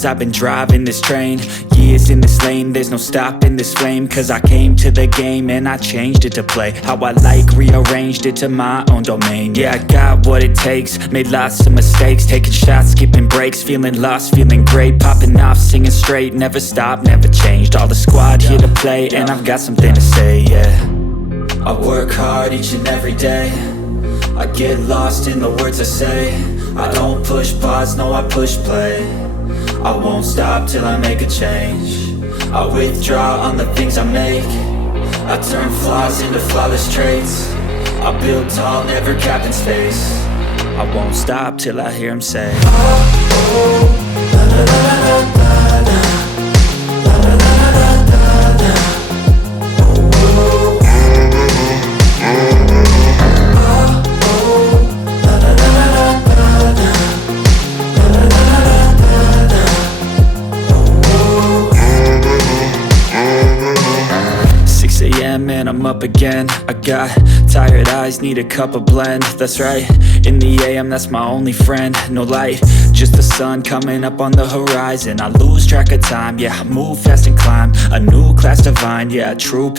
years I've been driving this train, years in this lane, there's no stopping this flame. Cause I came to the game and I changed it to play how I like, rearranged it to my own domain. Yeah, I got what it takes, made lots of mistakes, taking shots, skipping breaks, feeling lost, feeling great, popping off, singing straight, never stopped, never changed. All the squad here to play and I've got something to say, yeah. I work hard each and every day, I get lost in the words I say. I don't push pause, no I push play. I won't stop till I make a change. I withdraw on the things I make. I turn flaws into flawless traits. I build tall, never capped in space. I won't stop till I hear him say, oh, oh, la la la la la la. And I'm up again. I got tired eyes, need a cup of blend. That's right, in the AM, that's my only friend. No light, just the sun coming up on the horizon. I lose track of time, yeah, I move fast and climb a new class divine, yeah, true